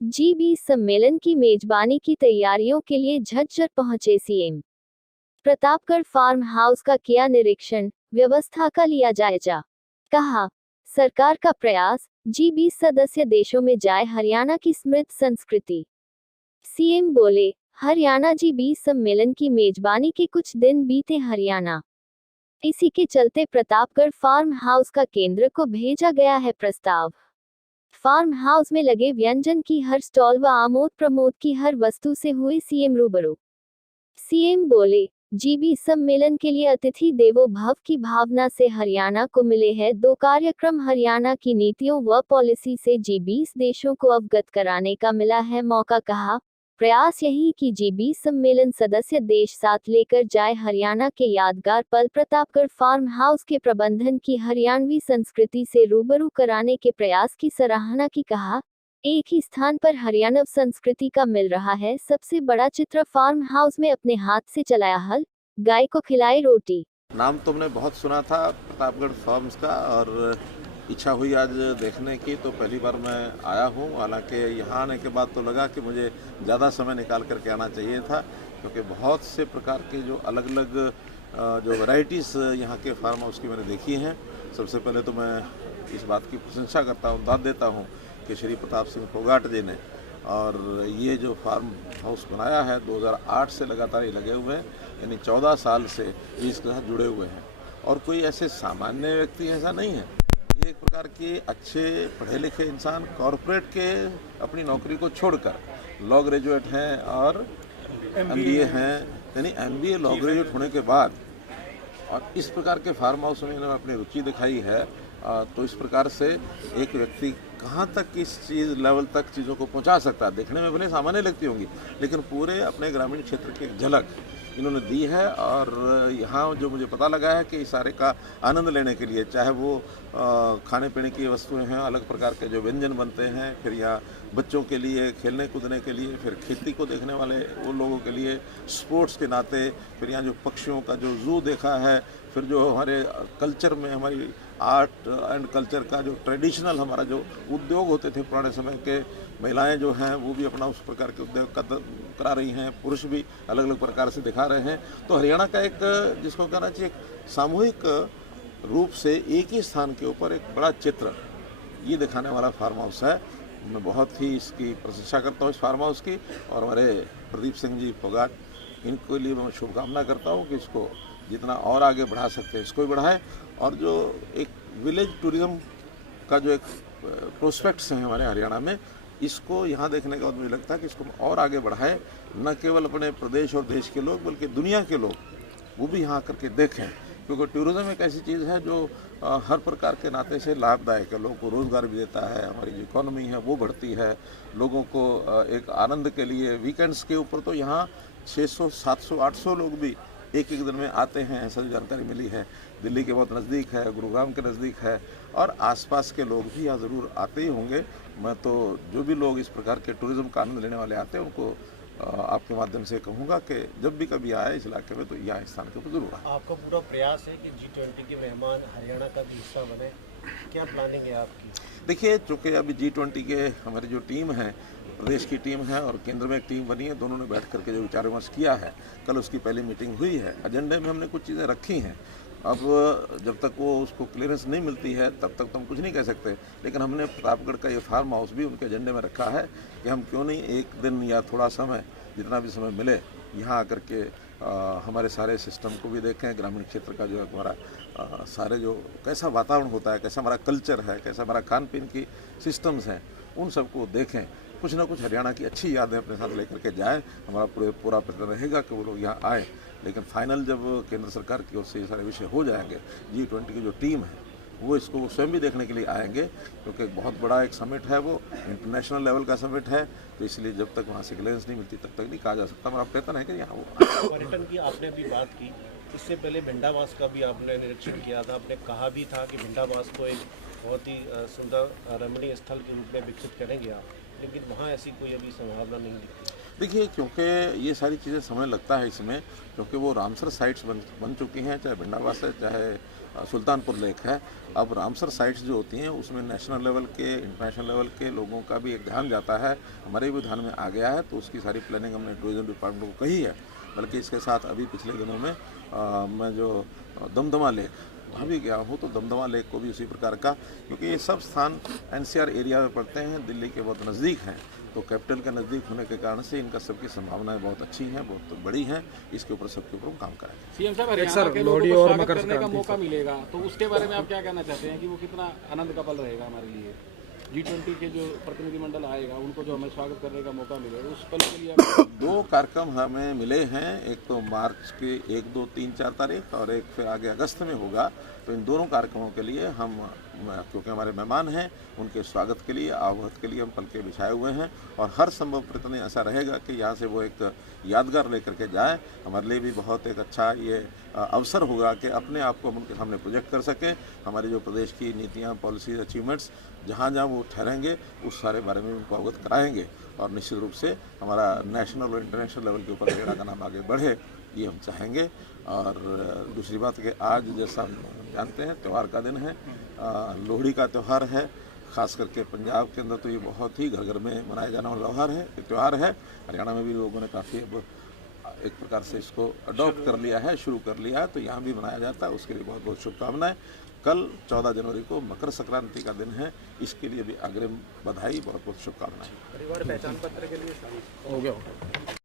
G20 सम्मेलन की मेजबानी की तैयारियों के लिए झज्जर पहुंचे सीएम। प्रतापगढ़ फार्म हाउस का किया निरीक्षण, व्यवस्था का लिया जायजा। कहा, सरकार का प्रयास, G20 सदस्य देशों में जाए हरियाणा की समृद्ध संस्कृति। सीएम बोले, हरियाणा G20 सम्मेलन की मेजबानी के कुछ दिन बीते हरियाणा। इसी के चलते प्रतापगढ़ फार्म हाउस का केंद्र को भेजा गया है प्रस्ताव। फार्म हाउस में लगे व्यंजन की हर स्टॉल व आमोद प्रमोद की हर वस्तु से हुए सीएम रूबरू। सीएम बोले, G20 सम्मेलन के लिए अतिथि देवो भव की भावना से हरियाणा को मिले हैं 2 कार्यक्रम। हरियाणा की नीतियों व पॉलिसी से G20 देशों को अवगत कराने का मिला है मौका। कहा, प्रयास यही कि G20 सम्मेलन सदस्य देश साथ लेकर जाए हरियाणा के यादगार पल। प्रतापगढ़ फार्म हाउस के प्रबंधन की हरियाणवी संस्कृति से रूबरू कराने के प्रयास की सराहना की। कहा, एक ही स्थान पर हरियाणवी संस्कृति का मिल रहा है सबसे बड़ा चित्र। फार्म हाउस में अपने हाथ से चलाया हल, गाय को खिलाई रोटी। नाम तुमने बहुत सुना था प्रतापगढ़ फार्म्स का और इच्छा हुई आज देखने की, तो पहली बार मैं आया हूँ। हालांकि यहाँ आने के बाद तो लगा कि मुझे ज़्यादा समय निकाल करके आना चाहिए था, क्योंकि बहुत से प्रकार के जो अलग अलग जो वैरायटीज़ यहाँ के फार्म हाउस की मैंने देखी हैं। सबसे पहले तो मैं इस बात की प्रशंसा करता हूँ, दाद देता हूँ कि श्री प्रताप सिंह फोगाट जी ने और ये जो फार्म हाउस बनाया है 2008 से लगातार ये लगे हुए हैं, यानी 14 साल ये इसके साथ जुड़े हुए हैं। और कोई ऐसे सामान्य व्यक्ति ऐसा नहीं है, ये एक प्रकार के अच्छे पढ़े लिखे इंसान कॉरपोरेट के अपनी नौकरी को छोड़कर लॉ ग्रेजुएट हैं और MBA हैं, यानी MBA लॉ ग्रेजुएट होने के बाद और इस प्रकार के फार्म हाउस में इन्होंने अपनी रुचि दिखाई है। तो इस प्रकार से एक व्यक्ति कहाँ तक किस चीज़ लेवल तक चीज़ों को पहुँचा सकता है, देखने में भले सामान्य लगती होंगी, लेकिन पूरे अपने ग्रामीण क्षेत्र की एक झलक इन्होंने दी है। और यहाँ जो मुझे पता लगा है कि इस सारे का आनंद लेने के लिए, चाहे वो खाने पीने की वस्तुएं हैं, अलग प्रकार के जो व्यंजन बनते हैं, फिर यहाँ बच्चों के लिए खेलने कूदने के लिए, फिर खेती को देखने वाले वो लोगों के लिए स्पोर्ट्स के नाते, फिर यहाँ जो पक्षियों का जो जू देखा है, फिर जो हमारे कल्चर में हमारी आर्ट एंड कल्चर का जो ट्रेडिशनल हमारा जो उद्योग होते थे पुराने समय के, महिलाएं जो हैं वो भी अपना उस प्रकार के उद्योग करा रही हैं, पुरुष भी अलग अलग प्रकार से दिखा रहे हैं। तो हरियाणा का एक, जिसको कहना चाहिए, एक सामूहिक रूप से एक ही स्थान के ऊपर एक बड़ा चित्र ये दिखाने वाला फार्म हाउस है। मैं बहुत ही इसकी प्रशंसा करता हूँ इस फार्म हाउस की, और हमारे प्रदीप सिंह जी फोगाट, इनके लिए मैं शुभकामना करता हूँ कि इसको जितना और आगे बढ़ा सकते हैं इसको भी बढ़ाएं। और जो एक विलेज टूरिज्म का जो एक प्रोस्पेक्ट्स हैं हमारे हरियाणा में, इसको यहाँ देखने के बाद मुझे लगता है कि इसको और आगे बढ़ाएं। न केवल अपने प्रदेश और देश के लोग बल्कि दुनिया के लोग वो भी यहाँ आकर के देखें, क्योंकि टूरिज़्म एक ऐसी चीज़ है जो हर प्रकार के नाते से लाभदायक है। लोगों को रोज़गार भी देता है, हमारी जो इकोनॉमी है वो बढ़ती है, लोगों को एक आनंद के लिए वीकेंड्स के ऊपर तो यहाँ 600, 700, 800 लोग भी एक दिन में आते हैं, ऐसा जानकारी मिली है। दिल्ली के बहुत नज़दीक है, गुरुग्राम के नज़दीक है, और आसपास के लोग भी यहाँ ज़रूर आते ही होंगे। मैं तो जो भी लोग इस प्रकार के टूरिज़्म का आनंद लेने वाले आते हैं उनको आपके माध्यम से कहूँगा कि जब भी कभी आए इस इलाके में तो यहाँ स्थान के ऊपर जरूर आए। आपका पूरा प्रयास है कि G20 के मेहमान हरियाणा का भी हिस्सा बने, क्या प्लानिंग है आपकी? देखिए, चूँकि अभी G20 के हमारी जो टीम है, प्रदेश की टीम है और केंद्र में एक टीम बनी है, दोनों ने बैठ करके जो विचार विमर्श किया है, कल उसकी पहली मीटिंग हुई है। एजेंडे में हमने कुछ चीज़ें रखी हैं, अब जब तक वो उसको क्लियरेंस नहीं मिलती है तब तक तो हम कुछ नहीं कह सकते, लेकिन हमने प्रतापगढ़ का ये फार्म हाउस भी उनके एजेंडे में रखा है कि हम क्यों नहीं एक दिन या थोड़ा समय, जितना भी समय मिले, यहाँ आकर के हमारे सारे सिस्टम को भी देखें, ग्रामीण क्षेत्र का जो हमारा सारे जो कैसा वातावरण होता है, कैसा हमारा कल्चर है, कैसा हमारा खान पीन की सिस्टम्स हैं, उन सबको देखें। कुछ ना कुछ हरियाणा की अच्छी यादें अपने साथ लेकर के जाएं। हमारा पूरा प्रयत्न रहेगा कि वो लोग यहाँ आएँ, लेकिन फाइनल जब केंद्र सरकार की ओर से ये सारे विषय हो जाएंगे, G20 की जो टीम है वो इसको स्वयं भी देखने के लिए आएंगे, क्योंकि बहुत बड़ा एक समिट है, वो इंटरनेशनल लेवल का समिट है। तो इसलिए जब तक वहाँ से क्लियरेंस नहीं मिलती तब तक नहीं कहा जा सकता। हमारा प्रयत्न है कि यहाँ वो पर्यटन की आपने भी बात की, इससे पहले भिंडावास का भी आपने निरीक्षण किया था। आपने कहा भी था कि भिंडावास को एक बहुत ही सुंदर रमणीय स्थल के रूप में विकसित करेंगे आप, लेकिन वहाँ ऐसी कोई अभी संभावना नहीं दिखती। देखिए, क्योंकि ये सारी चीज़ें समय लगता है इसमें, क्योंकि वो रामसर साइट्स बन चुकी हैं, चाहे भिंडावास है, चाहे सुल्तानपुर लेक है। अब रामसर साइट्स जो होती हैं उसमें नेशनल लेवल के, इंटरनेशनल लेवल के लोगों का भी एक ध्यान जाता है, हमारे भी ध्यान में आ गया है, तो उसकी सारी प्लानिंग हमने टूरिज्म डिपार्टमेंट को कही है। बल्कि इसके साथ अभी पिछले दिनों में मैं जो दमदमा लेक वहाँ भी गया हूँ, तो दमदमा लेक को भी उसी प्रकार का, क्योंकि ये सब स्थान NCR एरिया में पड़ते हैं, दिल्ली के बहुत नज़दीक हैं, तो कैपिटल के नज़दीक होने के कारण से इनका सबकी संभावनाएं बहुत अच्छी हैं, बहुत बड़ी हैं। इसके ऊपर सबके ऊपर हम काम करेंगे। सीएम साहब, हरियाणा के लोगों को स्वागत करने का मौका मिलेगा, तो उसके बारे में आप क्या कहना चाहते हैं कि वो कितना आनंद का पल रहेगा हमारे लिए? G20 के जो प्रतिनिधिमंडल आएगा उनको जो हमें स्वागत करने का मौका मिलेगा, उस पल के लिए दो कार्यक्रम हमें मिले हैं, एक तो मार्च के 1, 2, 3, 4 तारीख और एक फिर आगे अगस्त में होगा। तो इन दोनों कार्यक्रमों के लिए हम, क्योंकि हमारे मेहमान हैं, उनके स्वागत के लिए, आवभगत के लिए हम पलके बिछाए हुए हैं और हर संभव प्रयत्न ऐसा रहेगा कि यहाँ से वो एक यादगार लेकर के जाए। हमारे लिए भी बहुत एक अच्छा ये अवसर होगा कि अपने आप को हम उनके सामने प्रोजेक्ट कर सकें। हमारी जो प्रदेश की नीतियाँ, पॉलिसीज, अचीवमेंट्स जहाँ जहाँ वो ठहरेंगे उस सारे बारे में उनको अवगत कराएंगे और निश्चित रूप से हमारा नेशनल और इंटरनेशनल लेवल के ऊपर हरियाणा का नाम आगे बढ़े, ये हम चाहेंगे। और दूसरी बात कि आज जैसा हम जानते हैं त्यौहार का दिन है, लोहड़ी का त्यौहार है, ख़ास करके पंजाब के अंदर तो ये बहुत ही घर घर में मनाया जाने वाला त्यौहार है। हरियाणा में भी लोगों ने काफ़ी अब एक प्रकार से इसको अडॉप्ट कर लिया है, शुरू कर लिया है, तो यहाँ भी मनाया जाता है। उसके लिए बहुत बहुत शुभकामनाएं। कल 14 जनवरी को मकर संक्रांति का दिन है, इसके लिए भी अग्रिम बधाई, बहुत बहुत शुभकामनाएं। परिवार पहचान पत्र के लिए हो गया।